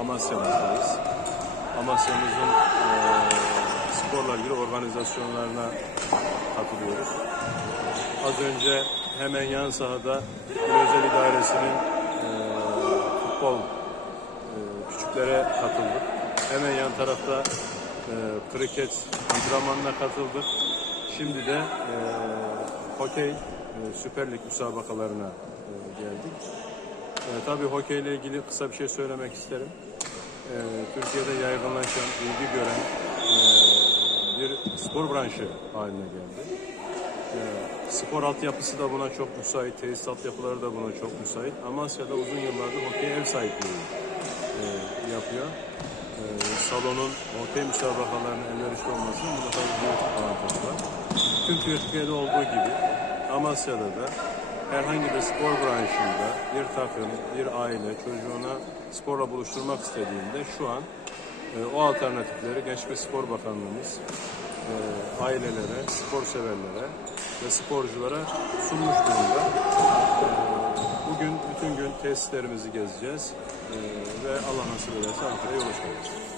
Amasya'mızdayız. Amasya'mızın eee sporla ilgili organizasyonlarına katılıyoruz. Az önce hemen yan sahada özel idaresinin eee, futbol eee, küçüklere katıldık. Hemen yan tarafta eee kriket antrenmanına katıldık. Şimdi de eee hokey eee, Süper Lig müsabakalarına eee, geldik. Eee tabii hokeyle ilgili kısa bir şey söylemek isterim. Eee, Türkiye'de yaygınlaşan, ilgi gören eee, bir spor branşı haline geldi. Ee, spor altyapısı da buna çok müsait, tesis altyapıları da buna çok müsait. Amasya'da uzun yıllardır hokey ev sahipliği e, yapıyor. Ee, salonun hokey müsabakalarına elverişli olmasının bunda tabii büyük avantajı var. Tüm Türkiye'de olduğu gibi Amasya'da da herhangi bir spor branşında bir takım, bir aile çocuğuna sporla buluşturmak istediğinde şu an e, o alternatifleri Genç ve Spor Bakanlığımız e, ailelere, spor severlere ve sporculara sunmuş durumda. E, bugün bütün gün tesislerimizi gezeceğiz e, ve Allah nasip ederse Ankara'ya yola çıkacağız.